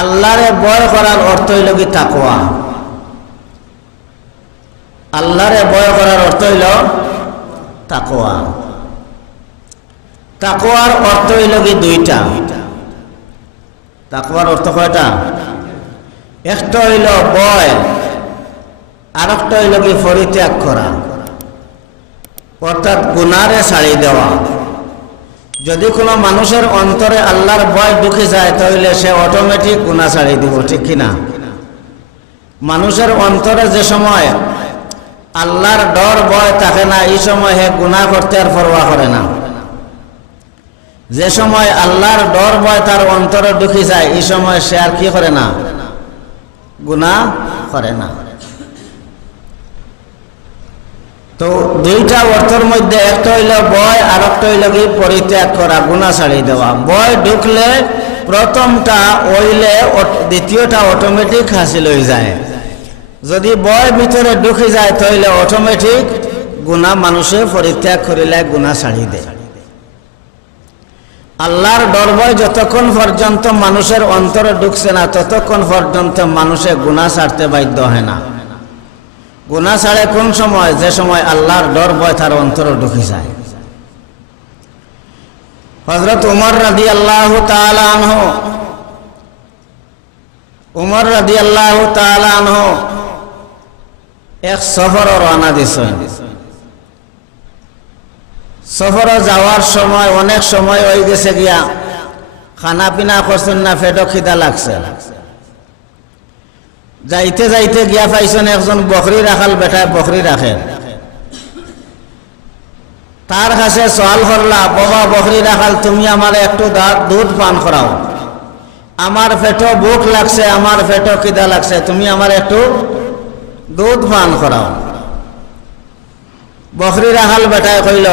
আল্লাহরে ভয় করার অর্থ হইল কি তাকওয়া। আল্লাহরে ভয় করার অর্থ হইল তাকওয়া। তাকওয়ার অর্থ হইল কি দুইটা। তাকওয়ার অর্থ কয়টা? একটা হইল ভয়, আর একটা হইল কি পরিত্যাগ করা, অর্থাৎ গুনারে ছাড়ি দেওয়া। যদি কোনো মানুষের অন্তরে আল্লাহর ভয় ঢুকে যায় তাহলে সে অটোমেটিক গুনাহ ছাড়ি দিব, ঠিক কিনা? মানুষের অন্তরে যে সময় আল্লাহর ডর ভয় থাকে না, এই সময় হে গুনাহ করতে আর পরোয়া করে না। যে সময় আল্লাহর ডর ভয় তার অন্তরে ঢুকে যায় এই সময় সে আর কি করে না? গুনাহ করে না। তো দুইটা অর্থের মধ্যে একটা হইল ভয়, আর একটা হইল কি পরিত্যাগ করা, গুনাহ ছাড়ি দেওয়া। ভয় ঢুকলে প্রথমটা হইলে দ্বিতীয়টা অটোমেটিক হাসিল হয়ে যায়। যদি ভয় ভিতরে ঢুকে যায় তাহলে অটোমেটিক গুনাহ মানুষে পরিত্যাগ করিলে গুনাহ ছাড়ি দেয়। আল্লাহর ডর ভয় যতক্ষণ পর্যন্ত মানুষের অন্তরে ঢুকছে না ততক্ষণ পর্যন্ত মানুষে গুনাহ ছাড়তে বাধ্য হয় না। গুনাহ ছাড়ে কোন সময়? যে সময় আল্লাহর ডর ভয় তার অন্তরে ঢুকে যায়। হযরত উমর রাদিয়াল্লাহু তাআলা আনহু, উমর রাদিয়াল্লাহু তাআলা আনহু এক সফরে রওনা দিয়েছেন। সফরে যাওয়ার সময় অনেক সময় হয়ে গেছে গিয়া, খানা পিনা করছেন না, পেটও খিদা লাগছে। যাইতে যাইতে গিয়া পাইছেন একজন বকরি রাখাল বেটায় বকরি রাখে। তার কাছে সওয়াল করলা, বাবা বকরি রাখাল তুমি আমার একটু দুধ পান করাও, আমার পেটও ভুক লাগছে, আমার পেটও খিদা লাগছে, তুমি আমার একটু দুধ পান করাও। বকরি রাখাল বেটায় কইল,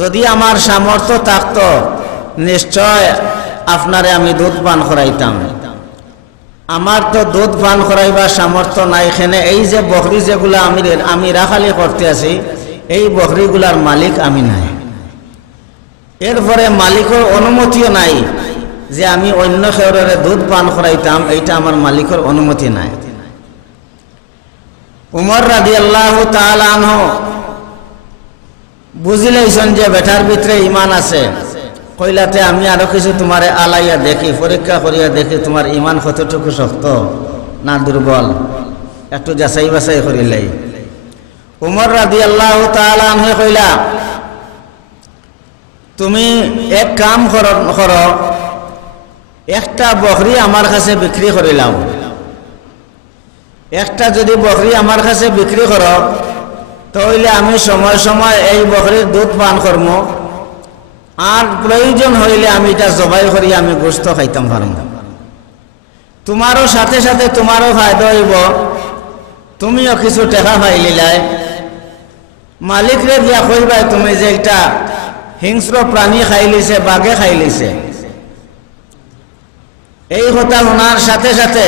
যদি আমার সামর্থ্য থাকতো নিশ্চয় আপনারে আমি দুধ পান করাইতাম, আমার তো দুধ পান করাইবার সামর্থ্য নাই। এখানে এই যে বকরি যেগুলা আমি রাখালি করতে আছি, এই বকরিগুলার মালিক আমি নাই। এরপরে মালিকের অনুমতিও নাই যে আমি অন্য কেউরে দুধ পান করাইতাম, এইটা আমার মালিকের অনুমতি নাই। উমর রাদিয়াল্লাহু তাআলা আনহু বুঝিলেছেন যে বেটার ভিতরে ঈমান আছে। কইলাতে আমি আরো কিছু তোমারে আলাইয়া দেখি, পরীক্ষা করিয়া দেখি তোমার ঈমান কতটুকু শক্ত না দুর্বল, একটু যাচাই বাছাই করিলাই। উমর রাদিয়াল্লাহু তাআলা আনহু কইলা, তুমি এক কাম করো, একটা বকরি আমার কাছে বিক্রি করিলাম। একটা যদি বকরি আমার কাছে বিক্রি করো তাহলে আমি সময় সময় এই বকরির দুধ পান করব, আর প্রয়োজন হইলে আমি এটা জবাই করি আমি গোশত খাইতাম পারব। তোমারও সাথে সাথে তোমারও ফায়দা হইব, তুমিও কিছু টাকা পাইলিলাই। মালিকরে দিয়া কইবাই তুমি যে একটা হিংস্র প্রাণী খাইলিছে, বাঘে খাইলিছে। এই কথা শোনার সাথে সাথে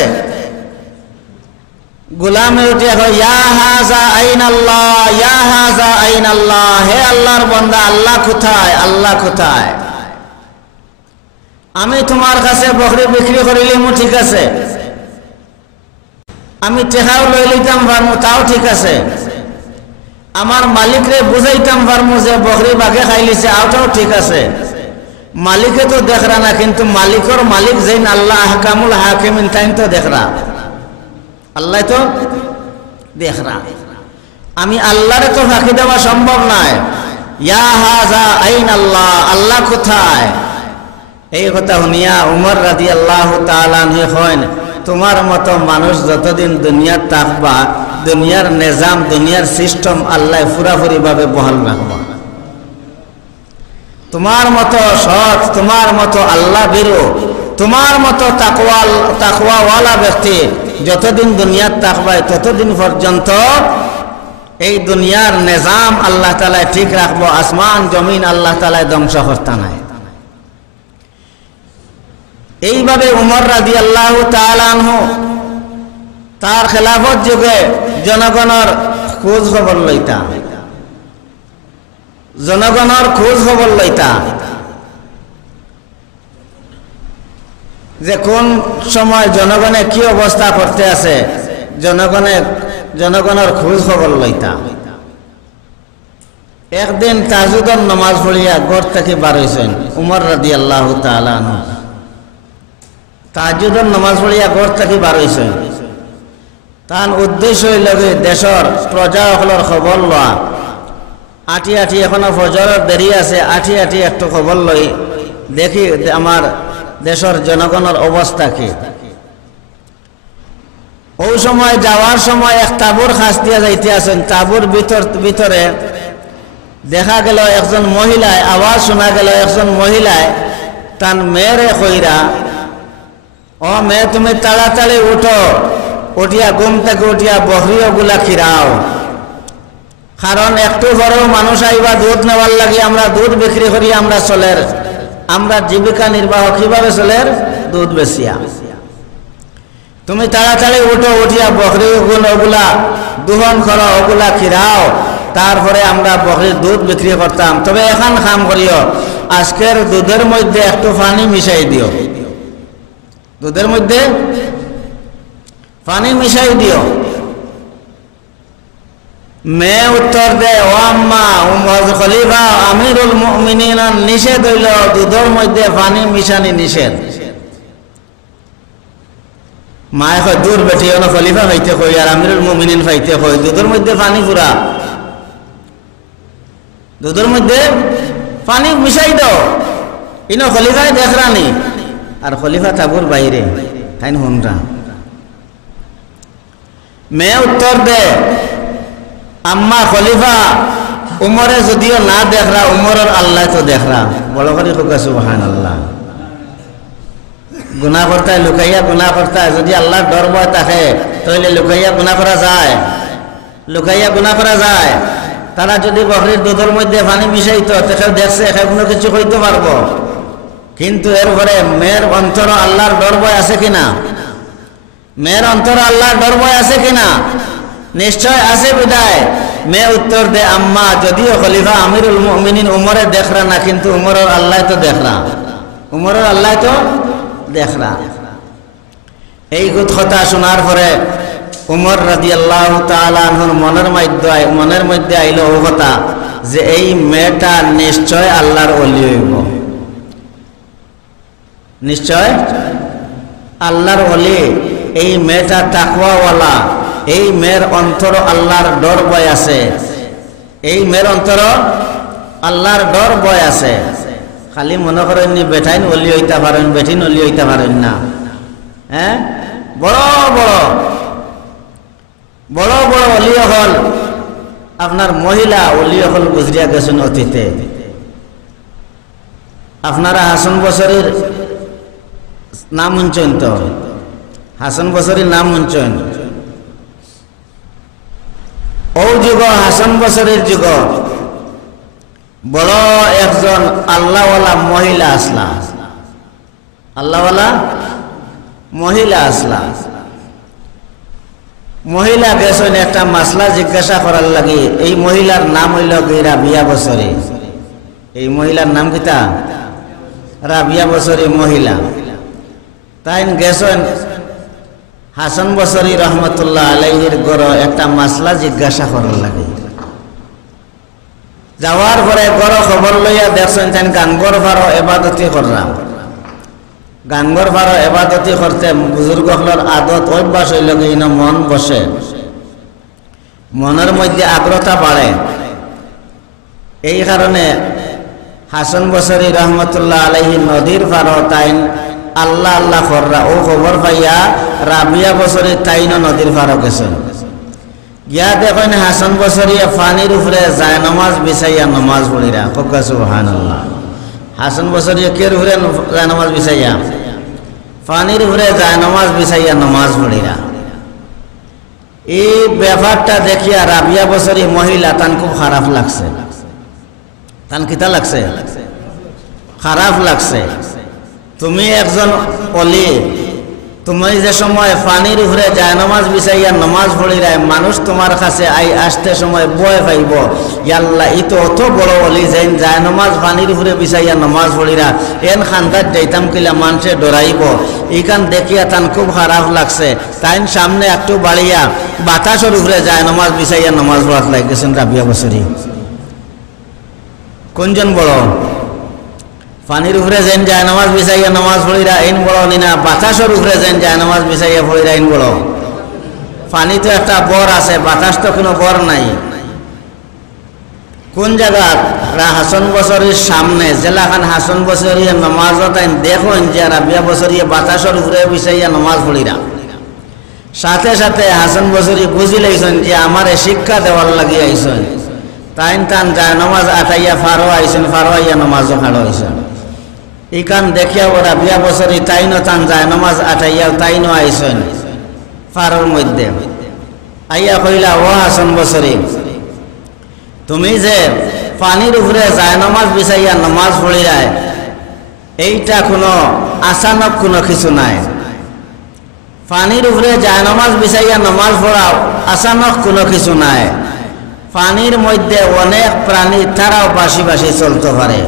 গোলামে উঠে হয়, ইয়া হাযা আইনাল্লাহ, ইয়া হাযা আইনাল্লাহ, হে আল্লাহর বান্দা, আল্লাহ কোথায়, আল্লাহ কোথায়? আমি তোমার কাছে বকরি বিক্রি করিলাম, ঠিক আছে, আমি টাকাও লই লইতাম পারমু, তাও ঠিক আছে, আমার মালিকরে বুঝাইতাম পারমু যে বকরি বাঘে খাইলিছে, আওটাও ঠিক আছে। মালিকে তো দেখরা না, কিন্তু মালিকর মালিক যেন আল্লাহ আহকামুল হাকিমিন, তাই তো দেখরা, আল্লাহ তো দেখরা। আমি আল্লাহরে তো ফাঁকি দেওয়া সম্ভব নয়। ইয়া হাযা আইনাল্লাহ, আল্লাহ কোথায়? এই কথা শুনিয়া উমর রাদিয়াল্লাহু তাআলা আনহু কইন, তোমার মতো মানুষ যতদিন দুনিয়ার থাকবা, দুনিয়ার নিজাম, দুনিয়ার সিস্টেম আল্লাহ পুরাপুরি ভাবে বহাল রাখবা। তোমার মতো সৎ, তোমার মতো আল্লাহ ভীরু, তোমার মতো তাকওয়াওয়ালা ব্যক্তি যতদিন দুনিয়ার থাকবে ততদিন পর্যন্ত এই দুনিয়ার নিজাম আল্লাহ তাআলা ঠিক রাখবো, আসমান জমিন আল্লাহ তাআলা ধ্বংস করতে নাই। এইভাবে উমর রাদিয়াল্লাহু তাআলা আনহু তার খেলাফত যুগে জনগণের খোঁজ খবর লইতা, জনগণের খোঁজ খবর লইতা। যে কোন সময় জনগণে কি অবস্থা করতে আছে জনগণের খোঁজ খবর লইতা। একদিন তাহাজ্জুদের নামাজ পড়িয়া ঘর থেকে বার হইছেন উমর রাদিয়াল্লাহু তাআলা আনহু। তাহাজ্জুদের নামাজ পড়িয়া ঘর থেকে বার হইছেন, তার উদ্দেশ্য হইল দেশের প্রজাসকলের খবর লওয়া। আটি আটি এখনো ফজরের দেরি আছে, আটি আটি একটু খবর লই দেখি আমার দেশের জনগণের অবস্থা কি। ওই সময় যাওয়ার সময় এক তাবুর খাস দিয়া যাইতে আছেন, তাবুর ভিতরে দেখা গেল একজন মহিলায়, আওয়াজ শোনা গেল একজন মহিলায় তার মেয়েরে কইরা, ও মেয়ে তুমি তাড়াতাড়ি উঠো, উঠিয়া ঘুম থেকে উঠিয়া বকরিগুলা খিরাও, কারণ একটু বড়ও মানুষ আইবা দুধ নেওয়ার লাগে, আমরা দুধ বিক্রি করি, আমরা জীবিকা নির্বাহ কিভাবে চলের দুধ বেচিয়া। তুমি তাড়াতাড়ি উঠো, উঠিয়া বকরিগুলা দুহন করো, ওগুলা খিরাও, তারপরে আমরা বকরির দুধ বিক্রি করতাম। তবে এখন কাম করিও, আজকের দুধের মধ্যে একটু পানি মিশাই দিও, দুধের মধ্যে পানি মিশাই দিও। মেয়ে উত্তর দে, ও আম্মা খলিফা আমিরুল মুমিনিন নিষেধ হইল দুধের মধ্যে পানি মিশানি নিষেধ। মায়ে কয় দূর বেটি, খলিফা খাইতে কই আর আমিরুল মুমিনিন খাইতে কই, দুধের মধ্যে পানি পুরা, দুধের মধ্যে পানি মিশাই দাও, ইনো খলিফায় দেখরানি। আর খলিফা তাবুর বাইরে তাইন হুনরা। মেয়ে উত্তর দে, আম্মা খলিফা উমরে যদিও না দেখরা, উমরের আল্লাহ তো দেখরা। বড় করে কোকা সুবহানাল্লাহ। গুনাহ করতায় লুকাইয়া গুনাহ করতায়, যদি আল্লাহর ডর ভয় থাকে তাহলে লুকাইয়া গুনাহ করা যায়, লুকাইয়া গুনাহ করা যায়। তারা যদি বকরির দুধের মধ্যে পানি মিশাইতো, তাকে দেখছে কোনো কিছু কইতে পারবো, কিন্তু এরপরে মেয়ের অন্তর আল্লাহর ডর ভয় আছে কিনা, মেয়ের অন্তর আল্লাহর ডর ভয় আছে কিনা? নিশ্চয় আছে বিদায় মেয়ে উত্তর দে, আম্মা যদিও খলিফা আমিরুল মুমিনিন উমরে দেখরা না, কিন্তু উমরের আল্লাহ তো দেখরা, উমরের আল্লাহ তো দেখরা। এই কথা শোনার পরে উমর রাদিয়াল্লাহু তাআলা আনহুর মনের মধ্যে আইল ও কথা যে এই মেয়েটা নিশ্চয় আল্লাহর ওলি হইব, নিশ্চয় আল্লাহর ওলি। এই মেয়েটা তাকওয়াওয়ালা, এই মেয়ের অন্তর আল্লাহর ডর ভয় আছে, এই মেয়ের অন্তর আল্লাহর ডর ভয় আছে। খালি মনে করেন বেটাইন ওলি হইতে পারেন, বেটিন ওলি হইতে পারেন না। হ্যাঁ, বড় বড় বড় বড় অলি হল আপনার মহিলা অলি হল গুজরিয়া গেছেন অতীতে। আপনারা হাসান বসরির নাম শুনছেন তো, হাসান বসরির নাম শুনছেন। ও যুগ হাসান বসরির যুগ বড় একজন আল্লাহওয়ালা মহিলা আসলা, আল্লাহওয়ালা মহিলা আসলা। মহিলা গেছেন একটা মাসলা জিজ্ঞাসা করার লাগে। এই মহিলার নাম হইল রাবিয়া বসরি। এই মহিলার নাম কিতা? রাবিয়া বসরি মহিলা। তাই গেছেন হাসান বসরি রহমতুল্লাহ আলাইহির গড় একটা মাসলা জিজ্ঞাসা করার লাগে। যাওয়ার পরে গড় খবর লইয়া দেখছেন তাই গানগর ভারো এবাদতি করলাম। গানগর ভারো এবাদতি করতে বুজুর্গ হলার আদত অভ্যাস হইল ইন মন বসে, মনের মধ্যে আগ্রহতা বাড়ে। এই কারণে হাসান বসরি রহমতুল্লাহ আলাইহি নদীর ভারো তাইন আল্লাহ আল্লাহ কররা। ও খবর পাইয়া রাবিয়া বসরি তাইনও নদীর ভারো গেছেন। গিয়া দেখেন হাসান বসরি পানির উপরে যায় নমাজ বিছাইয়া নমাজ পড়িরা। কোকা সুবহানাল্লাহ। হাসান বসরি কের উপরে যায় নমাজ বিছাইয়া? পানির উপরে যায় নমাজ বিছাইয়া নমাজ পড়িরা। এই ব্যাপারটা দেখিয়া রাবিয়া বসরি মহিলা তান খুব খারাপ লাগছে। তান কিতা লাগছে? খারাপ লাগছে। তুমি একজন অলি, তুমি যে সময় পানির উপরে যায় নামাজ বিছাইয়া নামাজ পড়িরায় মানুষ তোমার কাছে আসতে সময় ভয় পাইব, ইয়াল্লা ই তো অত বড় অলি যেন যায় নামাজ পানির উপরে বিছাইয়া নামাজ পড়িরা এন খান্দার যাইতাম কিলা মানুষে ডরাইব। ইখান দেখিয়া তান খুব খারাপ লাগছে, তাইন সামনে একটু বাড়িয়া বাতাসের উপরে যায় নামাজ বিছাইয়া নামাজ পড়াত লাগেছেন রাবিয়া বছরী। কোনজন বড়? পানির উপরে যেন যায় নামাজ বিছাইয়া নামাজ পড়িরা আইন বড় নিনা বাতাসের উপরে যেন যায় নামাজ বিছাইয়া পড়িরা আইন বড়? পানি তো একটা বর আছে, বাতাস তো কোনো বর নাই। কোন জায়গা? হাসান বছরীর সামনে জেলাখান হাসান বছরী নামাজত আইন দেখুন যে রাবিয়া বছরী বাতাসের উপরে বিছাইয়া নামাজ পড়িরা। সাথে সাথে হাসান বছরী বুঝি লাইছেন যে আমার শিক্ষা দেওয়ার লাগি আইছেন, তাইন টান যায় নামাজ আটাইয়া ফারো আইছেন, ফারো আইয়া নামাজও ফাড়ো আইছেন। ইকান দেখিয়া ওরা বিয়া বছরী তাইনও টান যায় নামাজ আটাইয়া তাইনও আইছেন ফারোর মধ্যে। আইয়া কইলা, ও হাসান বছরী, তুমি যে পানির উপরে যায় নামাজ বিছাইয়া নামাজ পড়িরায় এইটা কোনো আচানক কোনো কিছু নাই। পানির উপরে যায় নামাজ বিছাইয়া নামাজ পড়াও আচানক কোনো কিছু নাই। পানির মধ্যে অনেক প্রাণী তারাও বাসি বাসি চলতে পারে।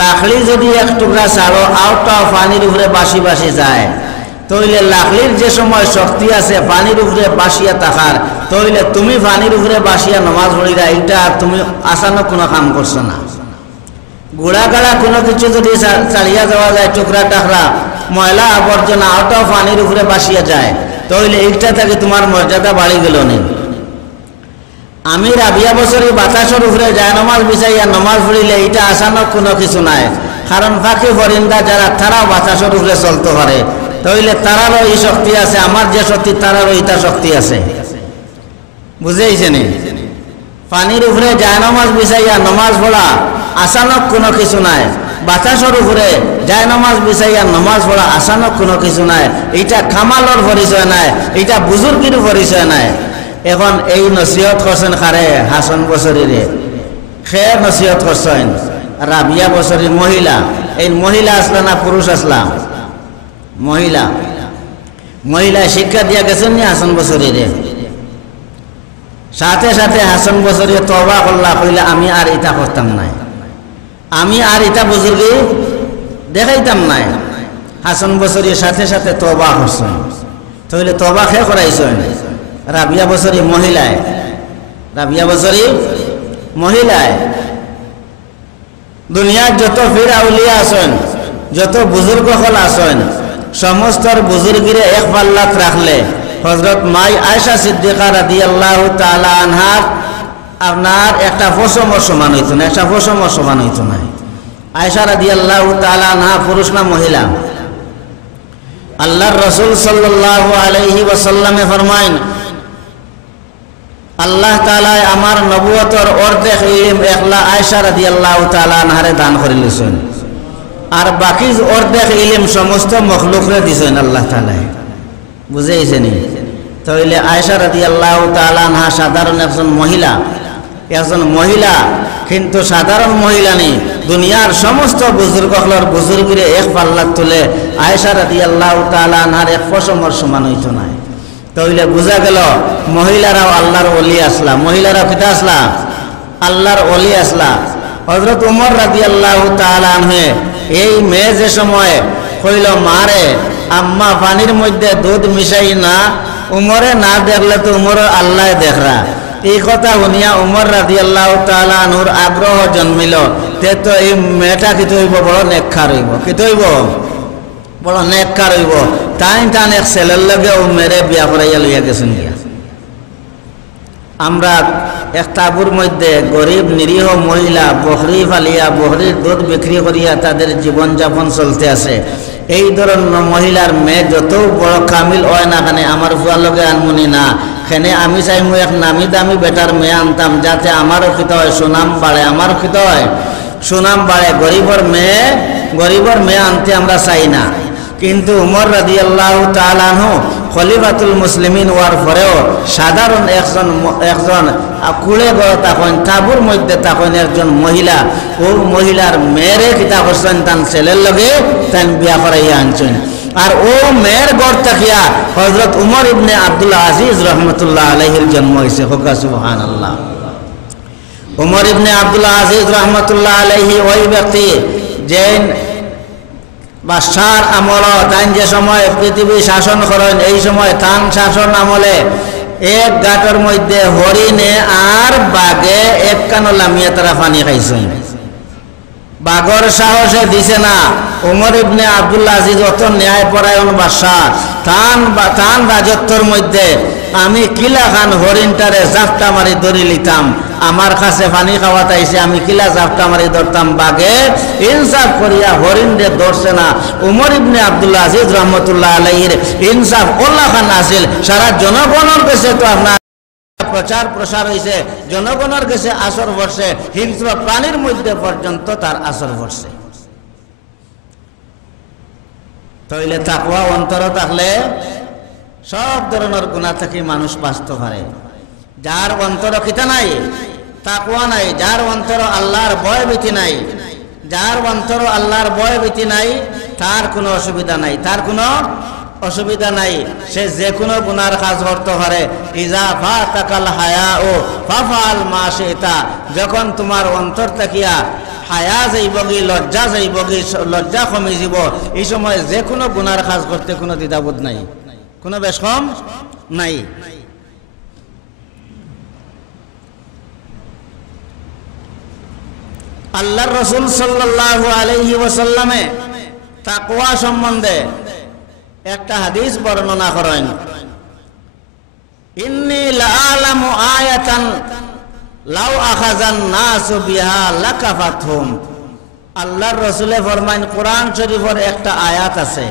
লাকড়ি যদি এক টুকরা ছাড়ো আউটাও পানির উপরে বাসি বাসি যায়, তইলে লাকড়ির যে সময় শক্তি আছে পানির উপরে বাসিয়া থাকার, তইলে তুমি পানির উপরে বাসিয়া নামাজ পড়িরা এইটা তুমি আচানক কোনো কাম করছো না। গুড়া গাড়া কোনো কিছু যদি চালিয়া যাওয়া যায়, টুকরা টাকরা ময়লা আবর্জনা আউটাও পানির উপরে বাসিয়া যায়, তইলে এইটা থেকে তোমার মর্যাদা বাড়ি গেল নি। আমি রাবিয়া বছরী বাতাসের উপরে যায় নামাজ বিছাইয়া নামাজ পড়িলে এটা আচানক কোনো কিছু নাই। কারণ ফাঁকি ফরিন্দা যারা তারাও বাতাসের উপরে চলতে পারে, তাইলে তারারও এই শক্তি আছে, আমার যে শক্তি তারারও ইটা শক্তি আছে। বুঝেইছে নি? পানির উপরে যায় নামাজ বিছাইয়া নামাজ পড়া আচানক কোনো কিছু নাই। বাতাসের উপরে যায় নামাজ বিছাইয়া নামাজ পড়া আচানক কোনো কিছু নাই। এইটা কামালর পরিচয় নাই, এইটা বুজুর্গির পরিচয় নাই। এখন এই নসিহত করছেন খারে হাসান বছরীরে, খে নসিহত করছেন রাবিয়া বছরী মহিলা। এই মহিলা আসলা না পুরুষ আসলা? মহিলা। মহিলা শিক্ষা দিয়া গেছেন নি হাসান বছরীরে? সাথে সাথে হাসান বছরী তওবা করলা, কইলা আমি আর এটা করতাম নাই, আমি আর এটা বুজুর্গি দেখাইতাম নাই। হাসান বছরী সাথে সাথে তওবা করছেন। তাহলে তওবা খে করাইছেন রাবিয়া বছরী মহিলায়। রাবিয়া বছরী মহিলায় দুনিয়ার যত ফির আউলিয়া আছেন, যত বুজুর্গ হল আছেন, সমস্ত বুজুর্গিরে এক পাল্লাত রাখলে হযরত মাই আয়েশা সিদ্দিকা রাদিয়াল্লাহু তাআলা আনহার আপনার একটা পশমের সমান হইতো না, একটা পশমের সমান হইতো না। আয়েশা রাদিয়াল্লাহু তাআলা আনহা পুরুষ না মহিলা? আল্লাহর রাসূল সাল্লাল্লাহু আলাইহি ওয়াসাল্লামে ফরমায়েন, আল্লাহ তাআলা আমার নবুয়তর অর্ধেক ইলম একলা আয়েশা রাদিয়াল্লাহু তাআলা আনহারে দান করে লিছেন, আর বাকি অর্ধেক ইলম সমস্ত মখলুকরে দিছেন আল্লাহ তাআলা। বুঝেইছেন? তাহলে আয়েশা রাদিয়াল্লাহু তাআলা আনহা সাধারণ একজন মহিলা, একজন মহিলা কিন্তু সাধারণ মহিলা নেই। দুনিয়ার সমস্ত বুজুর্গগুলোর বুজুর্গিরে এক পাল্লাত তুলে আয়েশা রাদিয়াল্লাহু তাআলা আনহার এক পশমের সমান হইতো না। তাহলে বোঝা গেল মহিলারাও আল্লাহর ওলি আসলা, মহিলারাও কিতা আসলা? আল্লাহর ওলি আসলা। হযরত উমর রাদিয়াল্লাহু তাআলা আনহু এই মেয়ে যে সময় কইল মারে আম্মা পানির মধ্যে দুধ মিশাই না, উমরে না দেখলে তো উমর আল্লাহ দেখরা। এই কথা শুনিয়া উমর রাদিয়াল্লাহু তাআলা আনহুর আগ্রহ জন্মিল, তে তো এই মেয়েটা কি হইব? বড় নেককার হইব। কি হইব? বড় নেককার হইব। টাইম টান এক ছেলের লগে ও মেরে বিয়া করাইয়া লইয়া গেছেন গিয়া। আমরা এক তাবুর মধ্যে গরিব নিরীহ মহিলা বকরি ফালিয়া বকরির দুধ বিক্রি করিয়া তাদের জীবনযাপন চলতে আছে। এই ধরনের মহিলার মেয়ে যত বড় কামিল হয় না কেন আমার ফুয়ার লগে আনমনি না, সেনে আমি চাইমু এক নামি দামি বেটার মেয়ে আনতাম, যাতে আমারও খিত হয় সুনাম বাড়ে, আমার খিত হয় সুনাম বাড়ে। গরিবর মেয়ে আনতে আমরা চাই না। কিন্তু উমর রাদিয়াল্লাহু তাআলা আনহু খলিফাতুল মুসলিমিন হওয়ার পরেও সাধারণ একজন কুড়ে গড় তখন তাবুর মধ্যে তখন একজন মহিলা, ও মহিলার মেয়েরে কিতা করছেন তান ছেলের লগে তান বিয়া করাইয়া আনছেন। আর ও মেয়ের গড় থাকিয়া হযরত উমর ইবনে আব্দুল আজিজ রহমতুল্লাহ আলাইহির জন্ম হয়েছে। হোকা সুবহানাল্লাহ। উমর ইবনে আব্দুল আজিজ রহমতুল্লাহ আলাইহি ওই ব্যক্তি যে বাদশার আমল, তাই যে সময় পৃথিবী শাসন করেন, এই সময় তান শাসন আমলে এক গাঁটের মধ্যে হরিণে আর বাঘে এক কানো লামিয়া তারা পানি খাইছেন। বাঘর সাহসে দিছে না। উমর ইবনে আব্দুল আজিজ অত ন্যায়পরায়ণ বাদশা, তান রাজত্বর মধ্যে আমি কিলা খান হরিণটারে জাপটা মারি ধরি লিতাম, আমার কাছে পানি খাওয়াতে আইছে, আমি কিলা জাপটা মারি ধরতাম, বাঘে ইনসাফ করিয়া হরিণ রে ধরছে না। উমর ইবনে আব্দুল আজিজ রহমতুল্লাহ আলাইহির ইনসাফ উল্লাহ খান আসিল। সারা জনগণের কাছে তো আপনার প্রচার প্রসার হয়েছে, জনগণের কাছে আসর বসে, হিংস্র প্রাণীর মধ্যে পর্যন্ত তার আসর বসে। তাইলে তাকওয়া অন্তর থাকলে সব ধরনের গুনাহ থেকে মানুষ বাঁচতে পারে। যার অন্তর কিতা নাই, তাকওয়া নাই, যার অন্তর আল্লাহর ভয় ভীতি নাই, যার অন্তর আল্লাহর ভয় ভীতি নাই, তার কোনো অসুবিধা নাই, তার কোনো অসুবিধা নাই। সে যে কোনো গুনার কাজ করতে পারে। ইজা ফাতাকাল হায়াউ ফাফআল মা শিতা, যখন তোমার অন্তর থাকিয়া হায়া যাইবগি, লজ্জা যাইবগি, লজ্জা কমে যাব, এই সময় যে কোনো গুনার কাজ করতে কোনো দ্বিধাবোধ নাই, কোনো বেশকম নাই। আল্লাহর রাসূল সাল্লাল্লাহু আলাইহি ওয়াসাল্লামে তাকওয়া সম্বন্ধে একটা হাদিস বর্ণনা করেন। ইন্নী লাআলামু আয়াতান লাউ আখাযান নাসু বিহা লাকাফাতহুম। আল্লাহর রাসূলে ফরমায়, কোরআন শরীফের একটা আয়াত আছে,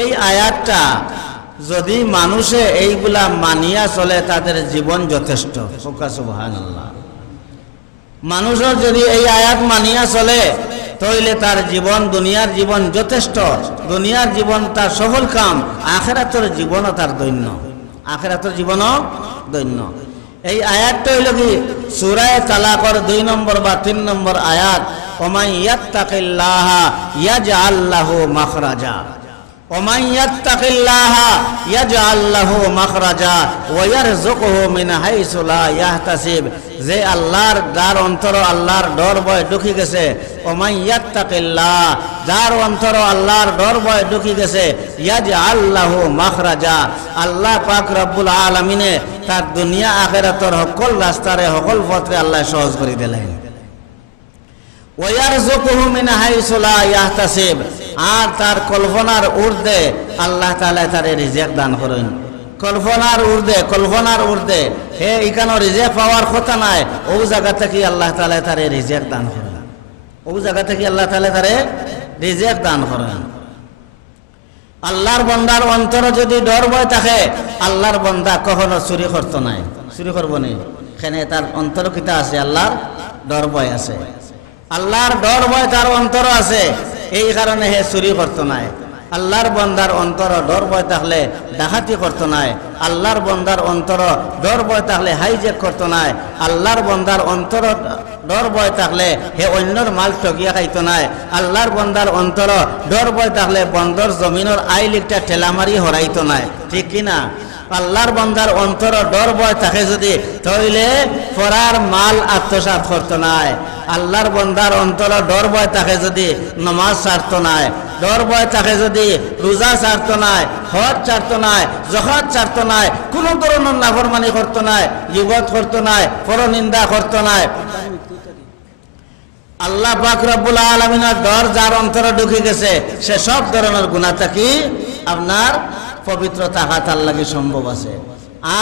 এই আয়াতটা যদি মানুষে এইগুলা মানিয়া চলে তাদের জীবন যথেষ্ট। সুবহানাল্লাহ। মানুষের যদি এই আয়াত মানিয়া চলে তাহলে তার জীবন, দুনিয়ার জীবন যথেষ্ট, দুনিয়ার জীবন তার সফল কাম, আখিরাতের জীবনও তার দৈন্য, আখিরাতের জীবনও দৈন্য। এই আয়াতটা হইল কি সূরা তালাকের 2 নম্বর বা 3 নম্বর আয়াত, ওমান ইয়াত্তাকিল্লাহা ইয়াজআল লাহু মাখরাজা, ওমান ইয়াত্তাকিল্লাহা ইয়াজআল লাহু মাখরাজা ওয়া ইয়ারযুকুহু মিন হাইসু লা ইয়াহতাসিব। যে আল্লাহর যার অন্তর আল্লাহর ডর ভয় ঢুকি গেছে, ওমান ইয়াত্তাকিল্লাহ, যার অন্তর আল্লাহর ডর ভয় ঢুকি গেছে, ইয়াজআল লাহু মাখরাজা, আল্লাহ পাক রব্বুল আলামিনে তার দুনিয়া আখিরাতের সকল রাস্তারে সকল পথে আল্লাহ সহজ করে দিলেন। ওয়া ইয়ারযুকুহু মিন হাইসু লা ইয়াহতাসিব, আর তার কল্পনার ঊর্ধ্বে আল্লাহ তাআলা তার রিজিক দান করেন। কল্পনার ঊর্ধ্বে হে এখানে রিজিক পাওয়ার কথা নাই, ও জায়গা থেকে আল্লাহ তাআলা তার রিজিক দান করেন, ও জায়গা থেকে আল্লাহ তাআলা তার রিজিক দান করেন। আল্লাহর বান্দার অন্তরে যদি ডর ভয় থাকে, আল্লাহর বান্দা কখনো চুরি করতো নাই, চুরি করবো না, এখানে তার অন্তর কিতা আছে, আল্লাহর ডর ভয় আছে, আল্লাহর ডর ভয় তার অন্তর আছে, এই কারণে হে চুরি করতো নাই। আল্লাহর বান্দার অন্তর ডর ভয় থাকলে ডাকাতি করতো নাই, আল্লাহর বান্দার অন্তর ডর ভয় থাকলে হাইজেক করতো নাই, আল্লাহর বান্দার অন্তর ডর ভয় থাকলে হে অন্যর মাল ঠকিয়া খাইতো নাই, আল্লাহর বান্দার অন্তর ডর ভয় থাকলে বন্দর জমিনের আইলিকটা ঠেলামারি হরাইতো নাই, ঠিক কিনা? আল্লাহর বান্দার অন্তর ডর ভয় থাকে যদি, তাহলে পরার মাল আত্মসাৎ করতো নাই। আল্লাহর বান্দার অন্তর ডর ভয় থাকে যদি, নামাজ ছাড়তো নাই, ডর ভয় থাকে যদি, রোজা ছাড়তো নাই, হজ ছাড়তো নাই, যাকাত ছাড়তো নাই, কোনো ধরনের নাফরমানি করতো নাই, গীবত করতো নাই, পরনিন্দা করতো নাই। আল্লাহ পাক রব্বুল আলামিনের ডর যার অন্তরে ঢুকে গেছে, সে সব ধরনের গুনাহ থেকে আপনার পবিত্র থাকা তার লাগে সম্ভব আছে।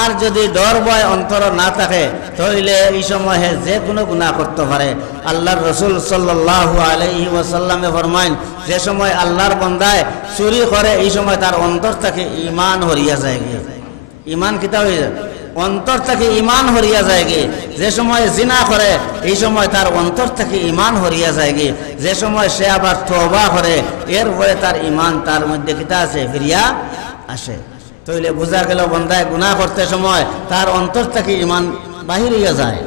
আর যদি ডর ভয় অন্তর না থাকে, তাহলে এই সময় যে কোনো গুনাহ করতে পারে। আল্লাহর রাসূল সাল্লাল্লাহু আলাইহি ওয়াসাল্লামে ফরমায়, যে সময় আল্লাহর বান্দায় চুরি করে, এই সময় তার অন্তর থেকে ঈমান হরিয়া যায়। ঈমান কিতা হয়ে যায়? অন্তর থেকে ঈমান হরিয়া যায়। যে সময় জিনা করে, এই সময় তার অন্তর থেকে ঈমান হরিয়া যায়। যে সময় সে আবার তওবা করে, এর পরে তার ঈমান তার মধ্যে কিতা আছে, ফিরিয়া আসে। তাইলে বোঝা গেল বান্দায় গুনাহ করতে সময় তার অন্তর থেকে ঈমান বাহির হইয়া যায়,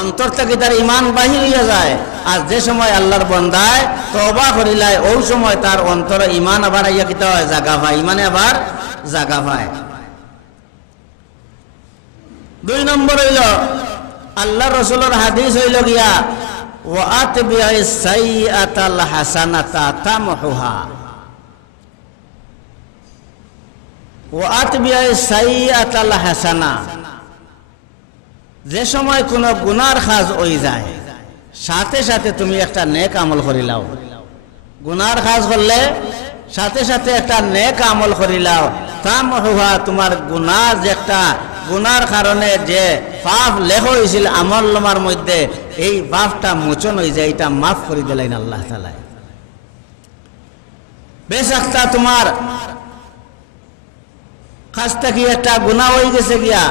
অন্তর থেকে তার ঈমান বাহির হইয়া যায়। আর যে সময় আল্লাহর বন্দায় তওবা করিলায় ওই সময় তার অন্তরে ঈমান আবার আইয়া কিতা হয় জাগা পায়, ইমানে আবার জাগা পায়। 2 নম্বর হইল আল্লাহ রাসূলের হাদিস হইল গিয়া ওয়া আতবিআস সাইয়্যাতাল হাসানাতা তামহুহা, ওয়া আতবিআস সাইয়্যাতাল হাসানা। যে সময় কোনো গুনার কাজ হয়ে যায় সাথে সাথে তুমি একটা নেক আমল করিলাও, গুনার কাজ করলে সাথে সাথে একটা নেক আমল করিলাও, তামহুহা, তোমার গুনাহ যে একটা গুনার কারণে যে পাপ লেখ হয়েছিল আমল নামার মধ্যে এই পাপটা মোচন হয়ে যায়, এটা মাফ করে দিলেন আল্লাহ তাআলা। বেশ একটা তোমার কাছ থেকে একটা গুনাহ হয়ে গেছে গিয়া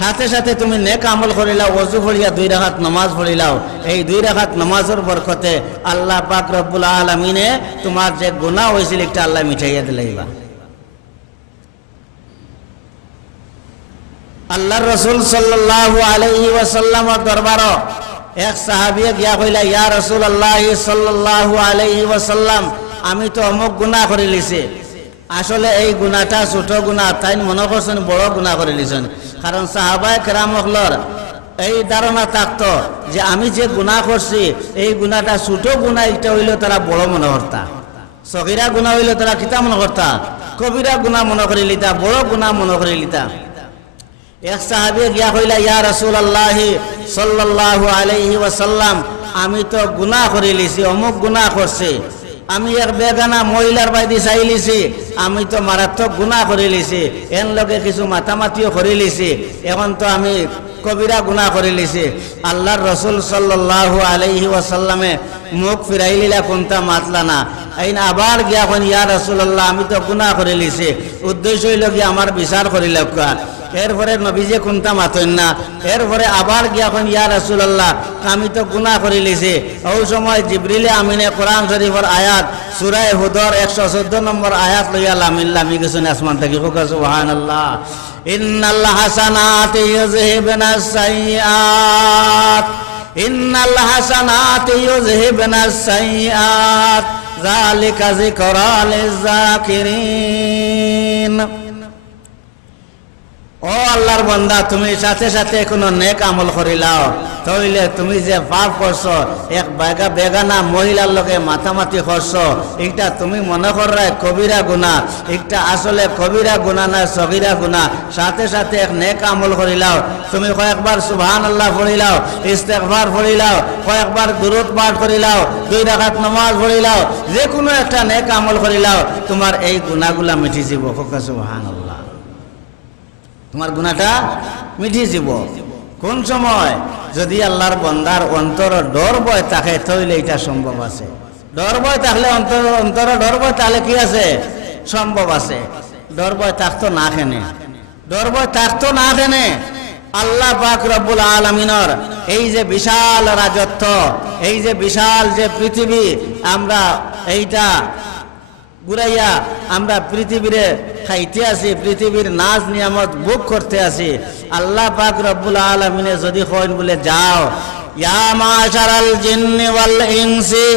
সাথে সাথে তুমি নেক আমল করিলাও, ওযু করিয়া 2 রাকাত নামাজ পড়িলাও, এই 2 রাকাত নামাজের বরকতে আল্লাহ পাক রব্বুল আলামিনে তোমার যে গুনাহ হয়েছিল এটা আল্লাহ মিটাইয়া দিলাইবা। আল্লাহর রাসূল সাল্লাল্লাহু আলাইহি ওয়াসাল্লামের দরবারে এক সাহাবী গিয়া কইলা, ইয়া রাসূলুল্লাহ সাল্লাল্লাহু আলাইহি ওয়াসাল্লাম, আমি তো অমুক গুনাহ করে লিছি। আসলে এই গুনাহটা ছোট গুনাহ, তাই মনে করছেন বড় গুনাহ করে লিছেন। কারণ সাহাবায়ে কেরাম হলর এই ধারণা থাকতো যে আমি যে গুনাহ করছি এই গুনাহটা ছোট গুনাহ, এটা হইল তারা বড় মনে করতা। সগীরা গুনাহ হইল তারা কিতা মনে করতা, কবিরা গুনাহ মনে করে লিতা, বড় গুনাহ মনে করে লিতা। এক সাহাবী গিয়া কইলা, ইয়া রাসূলুল্লাহ সাল্লাল্লাহু আলাইহি ওয়াসাল্লাম, আমি তো গুনাহ করে লিছি, অমুক গুনাহ করছি, আমি এক বেগানা মহিলার বাইদি চাই লিছি, আমি তো মারাত্মক গুনাহ করে লিছি, এর লগে কিছু মাতামাতিও করে লিছি, এখন তো আমি কবিরা গুনাহ করে লিছি। আল্লাহর রাসূল সাল্লাল্লাহু আলাইহি ওয়াসাল্লামে মুখ ফিরাই লিলা, কোনটা মাতলা না। এই না আবার গিয়া কোন, ইয়া রাসূলুল্লাহ, আমি তো গুনাহ করে লিছি, উদ্দেশ্য হইল গিয়া আমার বিচার করিল। এরপরে নবীজি কোনটা মাতইন না, এরপরে আবার গিয়া কোন, ইয়া রাসূলুল্লাহ, আমি তো গুনাহ করে লিছি। ওই সময় জিবরিলে আমিনে কোরআন শরীফের আয়াত সূরা হুদর 114 নম্বর আয়াত লইয়া লামি গেছেন আসমান থেকে। সুবহানাল্লাহ। ইন্নাল হাসানাতি ইউযহিবনাস সাইয়্যাত, ইন্নাল হাসানাতি ইউযহিবনাস সাইয়্যাত, যালিকা যিকরা লিয-যাকিরিন। ও আল্লাহর বান্দা, তুমি সাথে সাথে কোনো নেক আমল করিলাও, তাইলে তুমি যে পাপ করছো, এক বেগানা মহিলার লগে মাতামাতি করছো, এটা তুমি মনে করলে কবিরা গুনাহ, এটা আসলে কবিরা গুনাহ না, সগীরা গুনাহ। সাথে সাথে এক নেক আমল করিলাও, তুমি কয়েকবার সুবহানাল্লাহ পড়িলাও, ইস্তেগফার পড়িলাও, কয়েকবার দুরূদ পাঠ করিলাও, 2 রাকাত নামাজ পড়িলাও, যে কোনো একটা নেক আমল করিলাও, তোমার এই গুনাহগুলা মিটি যাব। সুবহানাল্লাহ। তোমার গুনাহটা মিটি যাব। কোন সময়? যদি আল্লাহর বান্দার অন্তর ডর ভয় থাকে, তাহলে এটা সম্ভব আছে। ডর ভয় থাকলে অন্তর ডর ভয় তাহলে কি আছে? সম্ভব আছে। ডর ভয় থাকতো না কেনে? ডর ভয় থাকতো না কেনে? আল্লাহ পাক রব্বুল আলামিনের এই যে বিশাল রাজত্ব, এই যে বিশাল যে পৃথিবী, আমরা এইটা ঘুরাইয়া আমরা পৃথিবীরে খাইতে আছি, পৃথিবীর নাজ নিয়ামত ভোগ করতে আছি। আল্লাহ পাক রব্বুল আলামিনে যদি কইন বলে, যাও ইয়া মাশারাল জিন্নি ওয়াল ইনসি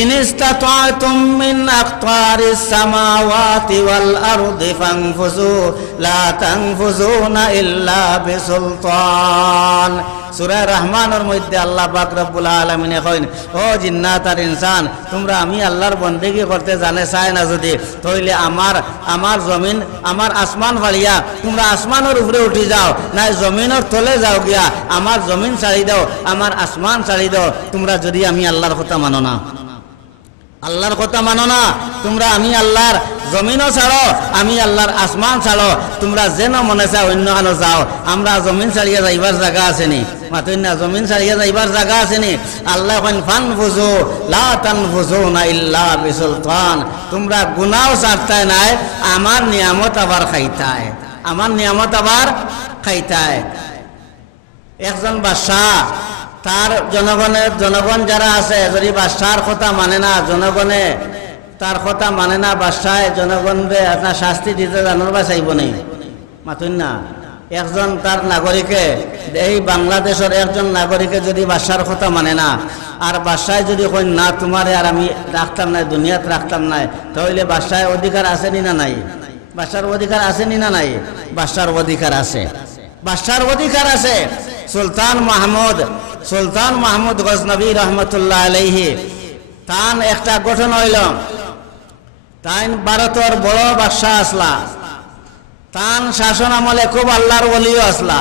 ইন ইসতাতাতুম মিন আকতারিস সামাওয়াতি ওয়াল আরদি ফানফুযু লা তানফুযুনা ইল্লা বিসুলতান। সূরা রহমানের মধ্যে আল্লাহ পাক রব্বুল আলামিনে কইন, ও জিন্নাত আর ইনসান, তোমরা আমি আল্লাহর বন্দেগী করতে জানে চায় না যদি, তাইলে আমার জমিন, আমার আসমান ফালিয়া তোমরা আসমানের উপরে উঠি যাও, না জমিনের তলে যাও গিয়া আমার জমিন ছাড়ি দাও, আমার আসমান ছাড়ি দাও। তোমরা যদি আমি আল্লাহর কথা মানো না, আল্লাহর কথা মানো না, তোমরা আমি আল্লাহর জমিনও ছাড়ো, আমি আল্লাহর আসমান ছাড়ো, তোমরা যেন মনে চাও অন্য আলো যাও। আমরা জমিন ছাড়িয়ে যাইবার জায়গা আসেনি, মাতুন না, জমিন ছাড়িয়ে যাইবার জায়গা আসেনি। আল্লাহ কইন ফানফুযু লা তানফুযুনা ইল্লা বিসুলতান। তোমরা গুনাহ ছাড়তাই নাই, আমার নিয়ামত আবার খাইতাই, আমার নিয়ামত আবার খাইতাই। একজন বাদশাহ তার জনগণ যারা আছে, যদি বাদশার কথা মানে না, জনগণে তার কথা মানে না, বাদশাহ জনগণরে আপনার শাস্তি দিতে জানার বা চাইব নেই, মাতুন না। একজন তার নাগরিকে, এই বাংলাদেশের একজন নাগরিকে যদি বাদশার কথা মানে না, আর বাদশাহ যদি কই না তোমারে আর আমি রাখতাম না, দুনিয়াত রাখতাম না, তাহলে বাদশাহ অধিকার আছে নি না নাই? বাদশার অধিকার আছে নি না নাই? বাদশার অধিকার আছে, বাদশার অধিকার আছে। সুলতান মাহমুদ গজনবী রহমতুল্লাহ আলাইহি তান একটা গঠন হইল, তাইন ভারতের বড় বাদশাহ আসলা, তান শাসন আমলে খুব আল্লাহর ওলিও আসলা।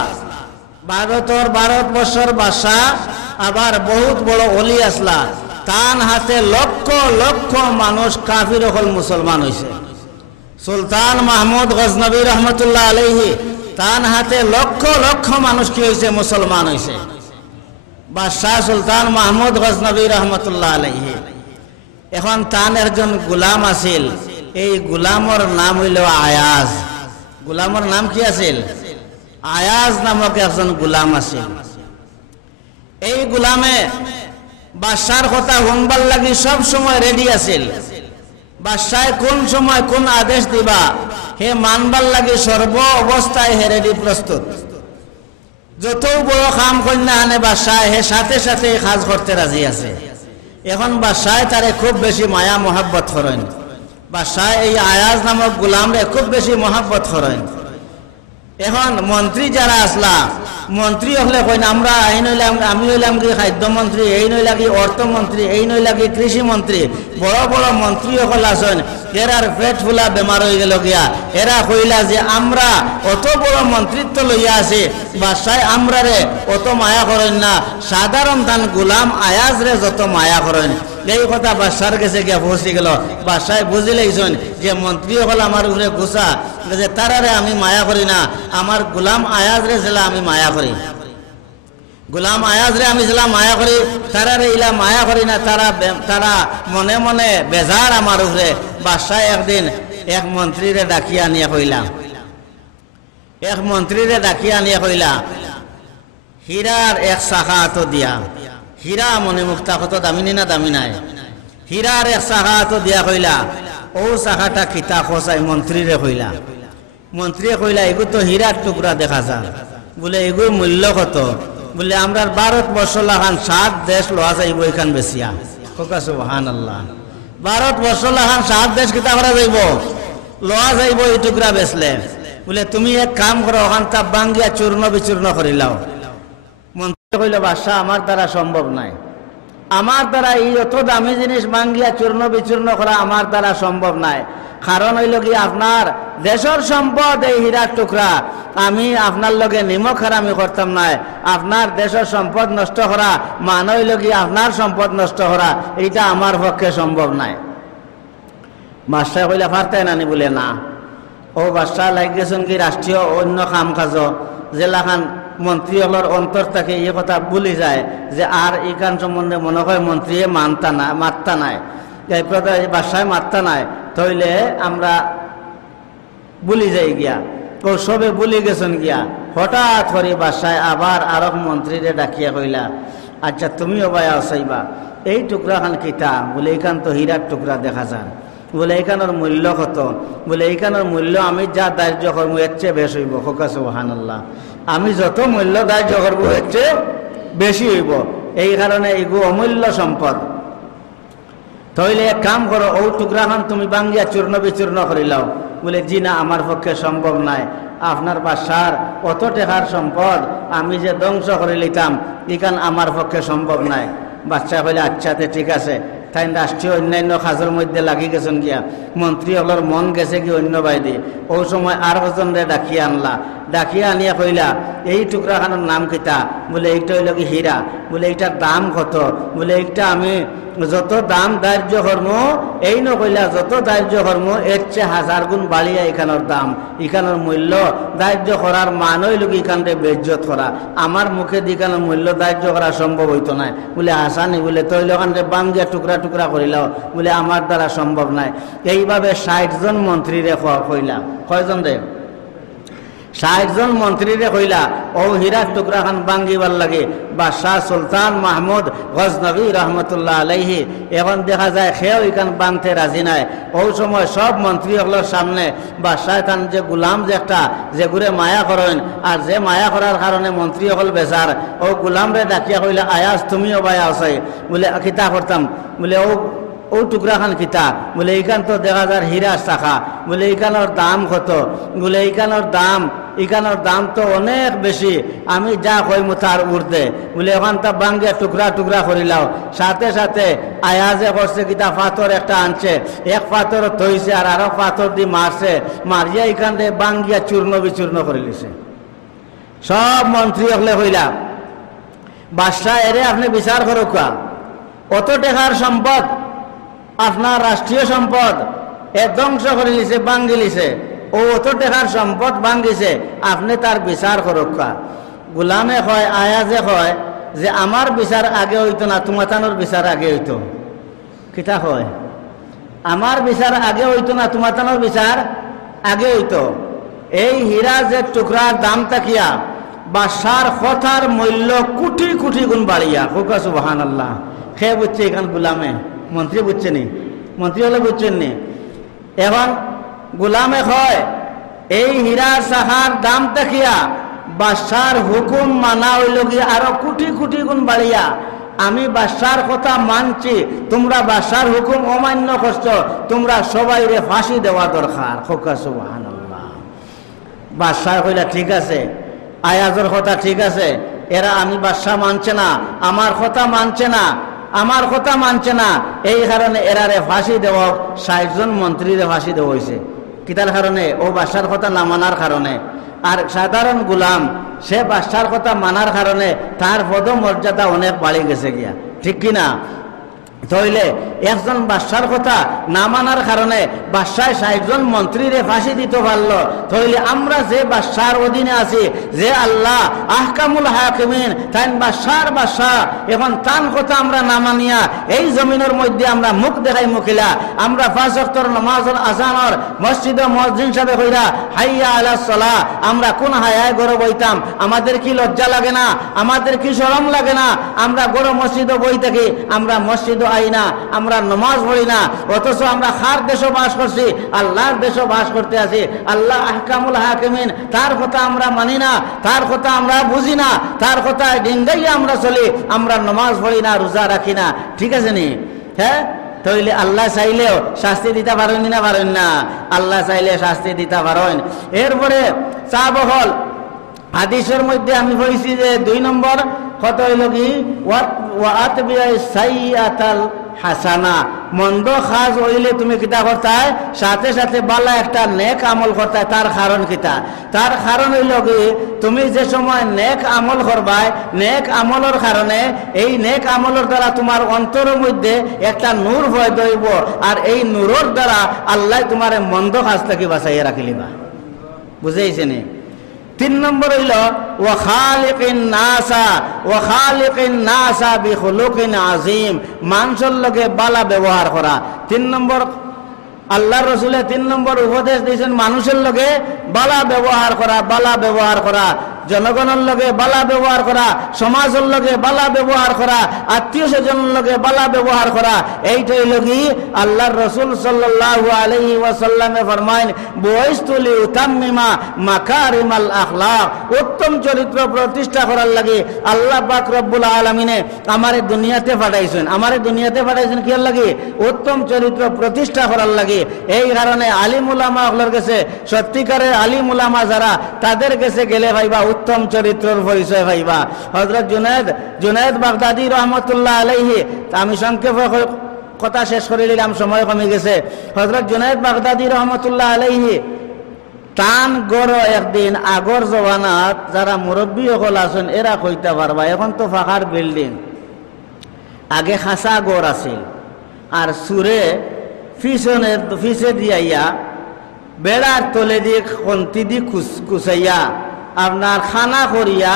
ভারতবর্ষের বাদশাহ আবার বহুত বড় ওলি আসলা, তান হাতে লক্ষ লক্ষ মানুষ কাফির হল মুসলমান হয়েছে। সুলতান মাহমুদ গজনবী রহমতুল্লাহ আলাইহি তান হাতে লক্ষ লক্ষ মানুষ কি হয়েছে? মুসলমান হয়েছে। বাদশাহ সুলতান মাহমুদ গজনবী রহমতুল্লাহ আলাইহি এখন তান একজন গুলাম আছিল, এই গুলামর নাম হইল আয়াজ। গুলামর নাম কি আছিল? আয়াজ নামক একজন গুলাম আছিল। এই গুলামে বাদশার কথা শুনবার লাগি সব সময় রেডি আছিল। বাদশাহ কোন সময় কোন আদেশ দিবা হে মানবার লাগি সর্ব অবস্থায় হে রেডি, প্রস্তুত। যত বড় কাম কন্যা আনে বাদশাহ হে সাথে সাথে কাজ করতে রাজি আছে। এখন বাদশাহ তারে খুব বেশি মায়া মহাব্বত করেন। বাদশাহ এই আয়াজ নামক গুলামরে খুব বেশি মহাব্বত করেন। এখন মন্ত্রী যারা আসলা, মন্ত্রী হলে কইন আমরা এই নইলাম, আমি হইলাম কি খাদ্যমন্ত্রী, এই নইলা কি অর্থমন্ত্রী, এই নইলা কি কৃষি মন্ত্রী, বড় বড় মন্ত্রী সকল আছেন। এরার পেট ফুলা বেমার হয়ে গেল গিয়া, এরা কইলা যে আমরা অত বড় মন্ত্রিত্ব লইয়া আছি, বাদশাহ আমরারে অত মায়া করেন না, সাধারণ তান গুলাম আয়াজ রে যত মায়া করেন। এই কথা বাদশার কাছে গিয়া পৌঁছে গেল। বাদশাহ বুঝিলেইছেন যে মন্ত্রী হল আমার উপরে গুছা, যে তারারে আমি মায়া করি না, আমার গুলাম আয়াজ রে জেলা আমি মায়া করি, গুলাম আয়াজ রে আমি জেলা মায়া করি, তারারে ইলা মায়া করি না, তারা মনে মনে বেজার আমার উপরে। বাদশাহ একদিন এক মন্ত্রীরে ডাকিয়া নিয়ে কইলা, হীরার এক শাখা তো দিয়া, হীরা মনে মুক্তা কত দামি না দামি নাই, হীরার এক শাখা তো দিয়া কইলা, ও শাখাটা কিতা খসাই মন্ত্রীরে কইলা। মন্ত্রী কইলা এগু তো হীরার টুকরা দেখা যায়, বলে এগুর মূল্য কত? বলে আমরা ভারতবর্ষ লাখান 7 দেশ লোয়া যাইব এখান বেশিয়া। সুবহানাল্লাহ, ভারতবর্ষ লাখান 7 দেশ কিতা করা যাইব? লোয়া যাইব এই টুকরা বেচলে। বলে তুমি এক কাম করো, ওখান তা বাঙ্গিয়া চূর্ণ বিচূর্ণ করিলাও। মন্ত্রী কইল বাদশাহ আমার দ্বারা সম্ভব নাই, আমার দ্বারা এই অত দামি জিনিস বাঙ্গিয়া চূর্ণ বিচূর্ণ করা আমার দ্বারা সম্ভব নাই। কারণ হইল কি আপনার দেশের সম্পদ এই হীরার টুকরা, আমি আপনার লগে নিমক হারামি করতাম নাই। আপনার দেশের সম্পদ নষ্ট করা মানে হইল কি আপনার সম্পদ নষ্ট করা, এইটা আমার পক্ষে সম্ভব নাই। বাদশাহ কইলা পারতেন নানি? বলে না। ও বাদশাহ লাগ গেছেন কি রাষ্ট্রীয় অন্য কাম কাজ, জেলাখান মন্ত্রী হলর অন্তর থেকে এই কথা বলি যায় যে আর এই কান সম্বন্ধে মনে হয় মন্ত্রী মাত্তা নাই, এই বাদশাহ মাত্তা নাই, তাইলে আমরা বলি যাই গিয়া। ও সবে বলি গেছেন গিয়া। হঠাৎ করে বাদশাহ আবার আরব মন্ত্রীরে ডাকিয়া কইলা, আচ্ছা তুমিও ভাই আসাইবা, এই টুকরা খান কিতা? বলে এইখান তো হীরার টুকরা দেখা যান। বলে এইখানের মূল্য কত? বলে এইখানের মূল্য আমি যা দার্য করবো এর চেয়ে বেশ হইব। সুবহানাল্লাহ, আমি যত মূল্য দার্য করবো এর চেয়ে বেশি হইব, এই কারণে এগু অমূল্য সম্পদ। তাইলে এক কাম করো, ও টুকরা খান তুমি বাঙ্গিয়া চূর্ণ বিচূর্ণ করিলাও। বলে জি না, আমার পক্ষে সম্ভব নাই, আপনার বাদশার অত টেকার সম্পদ আমি যে ধ্বংস করে লিতাম এখান আমার পক্ষে সম্ভব নাই। বাদশাহ কইলে আচ্ছা ঠিক আছে। তাই রাষ্ট্রীয় অন্যান্য কাজের মধ্যে লাগি গেছেন গিয়া, মন্ত্রী হলর মন গেছে কি অন্য বাইদি। ও সময় আর কজনরে ডাকিয়া আনলা, ডাকিয়া আনিয়া কইলা এই টুকরা খানোর নাম কিতা? বলে এইটা হইল কি হীরা। বলে এইটার দাম কত? বলে এইটা আমি যত দাম ধার্য কর্ম, এই নকইলা যত ধার্য কর্ম এর চেয়ে 1000 গুণ বাড়িয়া এখানোর দাম, এখানোর মূল্য ধার্য করার মান হইল কি এখানটা বেজ্জত করা। আমার মুখে দিখানোর মূল্য ধার্য করা সম্ভব হইতো না। বলে আসানি? বলে তৈল ওখানটা বাঙ্গিয়া টুকরা টুকরা করিলাও। বলে আমার দ্বারা সম্ভব নাই। এইভাবে 60 জন মন্ত্রীরে কইলা। কয়জন রে? 60 জন মন্ত্রীরে কইলা ও হীরার টুকরা খান ভাঙ্গিবার লাগে বাদশাহ সুলতান মাহমুদ গজনবী রহমতুল্লাহ আলাইহি। এখন দেখা যায় সেও এখান বানতে রাজি নাই। ওই সময় সব মন্ত্রী হলোর সামনে বাদশাহ তান যে গুলাম যে একটা যে ঘুরে মায়া করেন, আর যে মায়া করার কারণে মন্ত্রী হল বেচার, ও গুলামরে ডাকিয়া কইলা আয়াস তুমিও বায়া আসাই বলে কিতা করতাম, বলে ও টুকরা খান কিতা, বলে এইখান তো দেখা যায় হীরার শাখা, বলে এইখানোর দাম কত, বলে এইখানোর দাম তো অনেক বেশি, আমি যা কইমু তার উর্ধে, বলে ওখান তা বাঙ্গে টুকরা টুকরা করিলাও। সাথে সাথে আয়াজে করছে কিতা পাথর একটা আনছে, এক পাথর থইছে আর আরো পাথর দিয়ে মারছে, মারিয়া এখান থেকে বাঙ্গিয়া চূর্ণ বিচূর্ণ করে লিছে। সব মন্ত্রী হলে কইলা বাদশাহ এরে আপনি বিচার করুক, অত টাকার সম্পদ আপনার রাষ্ট্রীয় সম্পদ এ ধ্বংস করে লিছে, ভাঙ্গি লিছে, ও অত টাকার সম্পদ ভাঙ্গিছে, আপনি তার বিচার করুক। গুলামে কয় আয়াজে কয় যে আমার বিচার আগে হইতো না, তোমাতানোর বিচার আগে হইতো। কিতা কয় আমার বিচার আগে হইতো না, তোমাতানোর বিচার আগে হইতো। এই হীরা যে টুকরার দাম তাকিয়া বাদশার কথার মূল্য কোটি কোটি গুণ বাড়িয়া, খুব সুবহানাল্লাহ। খেয়ে বুঝছে এখান গুলামে, মন্ত্রী বুঝছে নি, মন্ত্রী হলে বুঝছেন নি। এখন গুলামে কয় এই হীরার শাখার দাম দেখিয়া বাদশার হুকুম মানা হইল গিয়ে আরো কোটি কোটি গুণ বাড়িয়া, আমি বাদশার কথা মানছি, তোমরা বাদশার হুকুম অমান্য করছো, তোমরা সবাই রে ফাঁসি দেওয়া দরকার। খোকা সুবহানাল্লাহ। বাদশাহ কইলা ঠিক আছে, আয়াজের কথা ঠিক আছে, এরা আমি বাদশাহ মানছে না, আমার কথা মানছে না, আমার কথা মানছে না, এই কারণে এরারে ফাঁসি দেওয়া, 60 জন মন্ত্রীরে ফাঁসি দেওয়া হয়েছে। কিতার কারণে? ও বাদশার কথা না মানার কারণে। আর সাধারণ গুলাম সে বাদশার কথা মানার কারণে তার পদমর্যাদা অনেক বাড়ি গেছে গিয়া, ঠিক কিনা? তাইলে একজন বাদশার কথা না মানার কারণে বাদশায় 60 জন মন্ত্রীরে ফাঁসি দিতে পারলো, তাইলে আমরা যে বাদশার অধীনে আছি, যে আল্লাহ আহকামুল হাকিমিন, তাই বাদশার বাদশাহ, এখন তার কথা আমরা না মানিয়া এই জমিনের মধ্যে আমরা মুখ দেখাই মুখিলা, আমরা 5 ওয়াক্তের নামাজের আযানের মসজিদে মুয়াজ্জিন সাহেব কইরা হাইয়া আলাস সালাহ, আমরা কোন হায়ায় গরব হইতাম? আমাদের কি লজ্জা লাগে না? আমাদের কি শরম লাগে না? আমরা গরব মসজিদে বই থাকি, আমরা মসজিদ আই না, আমরা নামাজ পড়ি না, অথচ আমরা খার দেশে বাস করছি, আল্লাহর দেশে বাস করতে আছি। আল্লাহ আহকামুল হাকিমিন, তার কথা আমরা মানি না, তার কথা আমরা বুঝি না, তার কথা ডিঙ্গাইয়া আমরা চলি, আমরা নামাজ পড়ি না, রোজা রাখি না, ঠিক আছে নি? হ্যাঁ, তাইলে আল্লাহ চাইলেও শাস্তি দিতে পারেন না, পারেন না? আল্লাহ চাইলে শাস্তি দিতে পারেন। এরপরে চা বহল হাদিসের মধ্যে আমি বলছি যে 2 নম্বর কত হইল কি হাসানা, মন্দ খাস হইলে তুমি কিতা করতায়, সাথে সাথে বালা একটা নেক আমল করতায়। তার কারণ কিতা? তার কারণ হইল কি তুমি যে সময় নেক আমল করবাই, নেক আমলের কারণে এই নেক আমলের দ্বারা তোমার অন্তরের মধ্যে একটা নূর ভয় দইব, আর এই নূরের দ্বারা আল্লাহ তোমার মন্দ কাজ থেকে বাঁচাইয়া রাখিলিবা। বুঝাইছে নি? 3 নম্বর হইল ওয়াখালিকিন নাসা বিখুলুকিন আযীম, মানুষের লগে বালা ব্যবহার করা। 3 নম্বর আল্লাহর রাসূলে 3 নম্বর উপদেশ দিয়েছেন, মানুষের লগে বালা ব্যবহার করা, বালা ব্যবহার করা, জনগণের লগে বালা ব্যবহার করা, সমাজের লগে বালা ব্যবহার করা, আত্মীয় স্বজনের লগে বালা ব্যবহার করা। এইটাই লগি আল্লাহর রাসূল সাল্লাল্লাহু আলাইহি ওয়াসাল্লামে ফরমায়েন বুইস্তু লিউতাম্মিমা মাকারিমাল আখলাক, উত্তম চরিত্র প্রতিষ্ঠা করার লাগে আল্লাহ পাক রব্বুল আলামিনে আমারে দুনিয়াতে পাঠাইছেন। আমারে দুনিয়াতে পাঠাইছেন কি লাগে? উত্তম চরিত্র প্রতিষ্ঠা করার লাগে। এই কারণে আলিম উলামা হলোর কাছে, সত্যিকারের আলিম উলামা যারা, তাদের কাছে গেলে ভাইবা উত্তম চরিত্রের পরিচয় পাইবা। হযরত জুনায়েদ বাগদাদি রহমতুল্লাহ আলাইহি, আমি সংক্ষেপে কথা শেষ করে দিলাম, সময় কমে গেছে। হযরত জুনায়েদ বাগদাদি রহমতুল্লাহ আলাইহি টান গড় একদিন আগর জমানাত যারা মুরব্বী সকল আছেন এরা কইতে পারবা, এখন তো ফাঁকার বিল্ডিং, আগে খাসা গড় আছিল, আর সুরে ফিসে দিয়াইয়া বেড়ার তলে দিয়ে খন্তি দি কুচাইয়া আপনার খানা করিয়া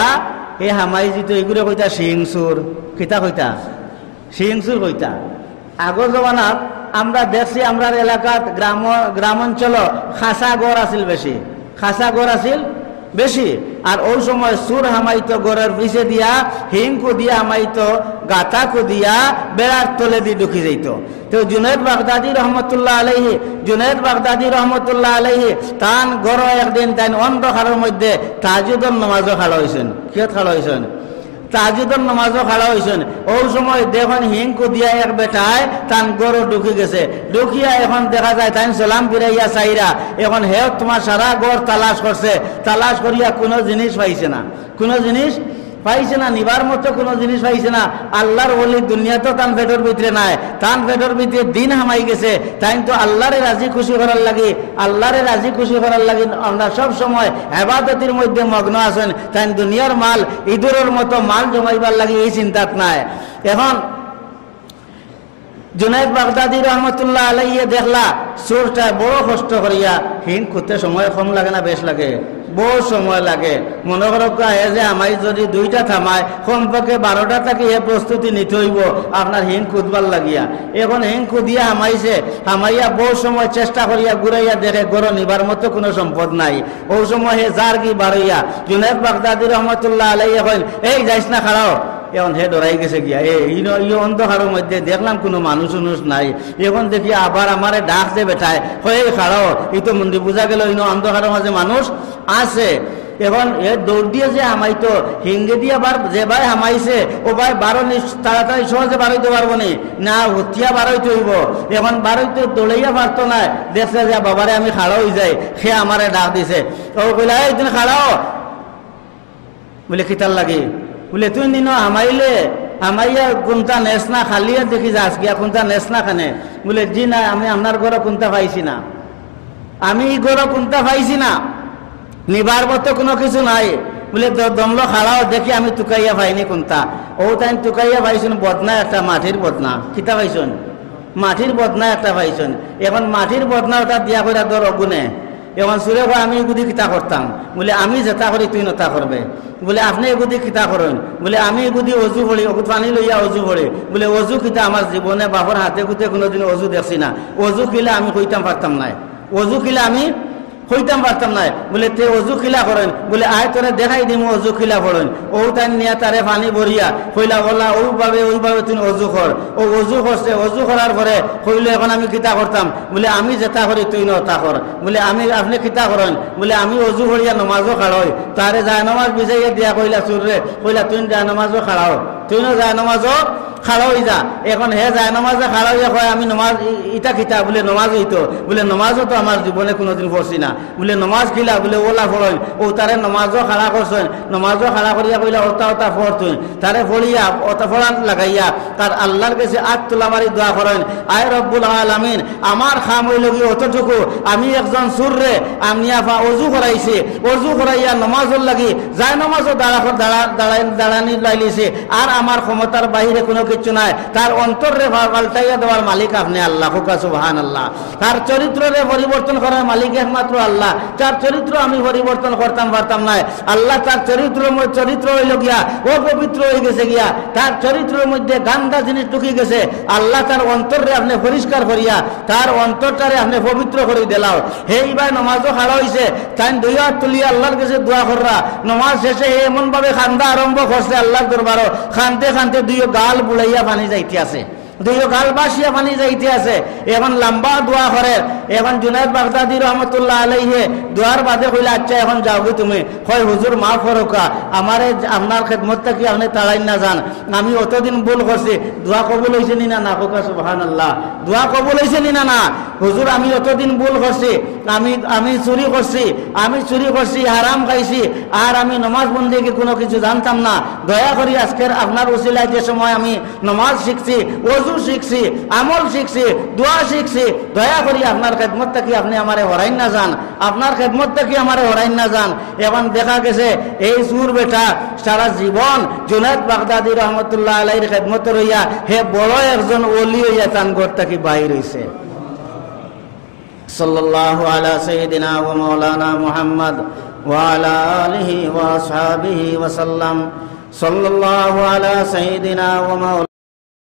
এই হামাই যিটো এগুলো কইতা শিংচুর, কিতা কইতা শিংচুর কইতা। আগর জমানাত আমরা দেখছি, আমরা এলাকাত গ্রামাঞ্চল খাসা গড় আছিল, বেশি খাসা গড় আছিল। বেশি। আর ওই সময় সুর হামাইতো গড়ের পিছে দিয়া, হিংকু দিয়া হামাইতো, গাতাকু দিয়া বেড়ার তলে দিয়ে ঢুকি যাইত। তো জুনায়েদ বাগদাদি রহমতুল্লাহ আলাইহি তান গড় একদিন তাই অন্ধকারের মধ্যে তাহাজ্জুদের নামাজও খাড়া হয়েছেন। কিয়ত খাড়া হয়েছেন? তাহাজ্জুদের নামাজও খাড়া হয়েছেন। ওই সময় দেখুন হিংকু দিয়া এক বেটায় তান গড় ঢুকি গেছে। ঢুকিয়া এখন দেখা যায় তাই সালাম ফিরাইয়া চাইরা এখন হেও তোমার সারা গড় তালাশ করছে, তালাশ করিয়া কোনো জিনিস পাইছে না, কোনো জিনিস পাইছে না, নিবার মতো কোনো জিনিস পাইছে না। আল্লাহর ওলি দুনিয়া তো তান পেটের ভিতরে নাই, তান পেটের ভিতরে দিন হামাই গেছে। তাই তো আল্লাহরে রাজি খুশি করার লাগি, আল্লাহরে রাজি খুশি করার লাগি আমরা সব সময় ইবাদতের মধ্যে মগ্ন আছেন। তাই দুনিয়ার মাল ইঁদুরের মতো মাল জমাইবার লাগি এই চিন্তাত নাই। এখন জুনায়েদ বাগদাদি রহমতুল্লাহ আলাইহি দেখলা চোরটা বড় কষ্ট করিয়া হিং খুঁজতে সময় কম লাগে না বেশ লাগে? বহু সময় লাগে। মনে করো যে আমায় যদি দুইটা থামায় কমপক্ষে 12টা থেকে এ প্রস্তুতি নিতে হইব আপনার হিং খুঁজবার লাগিয়া। এখন হিং খুঁদিয়া হামাইয়া বহু সময় চেষ্টা করিয়া ঘুরাইয়া দেখে গড় নিবার মতো কোনো সম্পদ নাই। ওই সময় হে যার কি বাড়ইয়া জুনায়েদ বাগদাদি রহমতুল্লাহ আলাইহি এখন এই যাইস না খাড়াও। এখন হে ডরাই গেছে গিয়া অন্ধকারের মধ্যে দেখলাম কোনো মানুষ নাই। এখন দেখি আবার আমারে ডাক যে বেটায় হয়ে খাড়াও, এই তো মন্দির বোঝা গেল অন্ধকারের মাঝে মানুষ আছে। এখন এ দৌড় দিয়ে যে হামাইতো হিঙ্গে দিয়ে আবার যে ভাই হামাইছে ও ভাই তাড়াতাড়ি সহজে বাড়াইতে পারবো না, হতিয়া বাড়াইতে হইব। এখন বাড়াইতে দৌড়াইয়া পারতো না, দেখছে যে বাবারে আমি খাড়া হয়ে যাই, সে আমারে ডাক দিছে। ও বলে এই তুমি খাড়াও, বলে কিতার লাগে? বলে তুই নিন আমাইয়া কোনটা নেস না খালিয়া দেখি যাস গিয়া কোনটা নেস না খানে? বলে জি না, আমি আপনার ঘরে কোনটা পাইছি না, আমি ঘরে কোনটা পাইছি না, নিবার মতো কোনো কিছু নাই। বলে দমলো খাড়াও দেখি আমি টুকাইয়া পাইনি কোনটা। ও তাই টুকাইয়া পাইছুন বদনা একটা, মাটির বদনা। কিতা পাইছুন? মাটির বদনা একটা পাইছুন। এখন মাটির বদনা ওটা দিয়া করে ধর অগুনে। এখন সুরে ভাই আমি এগুদি কিতা করতাম? বলে আমি যেটা করি তুই নতা করবে। বলে আপনি এগুদি কিতা করেন? বলে আমি এগুদি অজু করি, অগুত পানি লইয়া অজু করি। বলে অজু কিতা আমার জীবনে বাপর হাতে কুতে কোনোদিন অজু দেখছি না। অজু কিলে আমি কইতাম পারতাম নাই, অজু কিলে আমি হইতাম পারতাম নাই। বলে তে অজু খিলা করেন? বলে আয় তোরে দেখাই দিম অজু খিলা করেন। ও তাই নিয়ে তারে পানি ভরিয়া কইলা বললা ওইভাবে তুমি অজু কর। ও অজু করছে, অজু করার পরে কইলে এখন আমি কিতা করতাম? বলে আমি যেটা করি তুই নতা কর। বলে আপনি কিতা করেন? বলে আমি অজু করিয়া নমাজও খাড়াই। তারে যায় নমাজ বিজাইয়া দিয়া কইলা চুররে, কইলা তুই যায় নমাজও খাড়াও, তুই যায় নমাজও খাড়া হয়ে যা। এখন হে যায় নমাজে খাড়া হইয়া কয় আমি নমাজ ইটা খিতা? বলে নমাজ হইতো। বলে নমাজও তো আমার জীবনে কোনোদিন পড়ছি না। বলে নমাজ খিলা? বলে ওলা ফড়েন। ও তারে নমাজও খাড়া করছেন, নমাজও খাড়া করিয়া কইলা ওটা ফড়তুন। তারে ফড়িয়া ওটা ফড়ান লাগাইয়া তার আল্লাহর কাছে আত তোলা মারি দোয়া করেন, আয় রব্বুল আলামিন আমার খাম হইল কি অতটুকু, আমি একজন সুররে আমি অজু করাইছি, অজু করাইয়া নমাজের লাগি যায় নমাজও দাঁড়ানি লাইলিছে, আর আমার ক্ষমতার বাইরে কোনো কিছু নাই। তার অন্তরে পাল্টাইয়া দেওয়ার মালিক আপনি আল্লাহ। সুবহানাল্লাহ। তার চরিত্রে পরিবর্তন করার মালিক একমাত্র আল্লাহ। তার চরিত্র আমি পরিবর্তন করতাম পারতাম না। আল্লাহ তার চরিত্র হইল গিয়া ও পবিত্র হয়ে গেছে গিয়া, তার চরিত্রের মধ্যে গান্দা জিনিস ঢুকে গেছে। আল্লাহ তার অন্তরে আপনি পরিষ্কার করিয়া তার অন্তরটারে আপনি পবিত্র করে দিলাও। এইবার নমাজও খাড়া হয়েছে, তাই দুই হাত তুলিয়া আল্লাহর কাছে দোয়া কররা। নমাজ শেষে এমন ভাবে খান্দা আরম্ভ করছে আল্লাহর দরবারও, খানতে খানতে দুই গাল বুলাইয়া পানি যাইতে আছে, দুই গাল বাসিয়া পানি যাইতে আছে। এখন লম্বা দোয়া করে। এখন জুনায়েদ বাগদাদি রহমতুল্লাহ আলাইহি দোয়ার বাদে কইলা আচ্ছা এখন যাওগে তুমি? কয় হুজুর মাফ করোকা, আমারে আপনার খেদমতটা কি আপনি তাড়াই না যান, আমি অতদিন ভুল করছি। দোয়া কবুল হয়েছে নি না? কোকা সুবহানাল্লাহ। দোয়া কবুল হয়েছে নি না? হুজুর আমি অতদিন ভুল করছি, আমি চুরি করছি, হারাম খাইছি, আর আমি নমাজ বন্দেগী কোনো কিছু জানতাম না। দয়া করি আজকের আপনার ওসিলায় যে সময় আমি নমাজ শিখছি, ওযু শিখছি, আমল শিখছি, দোয়া শিখছি, দয়া করি আপনার খেদমতটা কি আপনি আমারে হরাইন না যান, আপনার খেদমতটা কি আমারে হরাইন না যান। এখন দেখা গেছে এই সুর বেটা সারা জীবন জুনায়েদ বাগদাদি রহমতুল্লাহ আলাইহির খেদমত রইয়া হে বড় একজন ওলি হইয়া তান ঘরটা কি বাইর হইছে। সাল্লাল্লাহু আলা সাইয়্যিদিনা ওয়া মাওলানা মুহাম্মদ ওয়া আলা আলিহি ওয়া আসহাবিহি ওয়া সাল্লাম। সাল্লাল্লাহু আলা সাইয়্যিদিনা ওয়া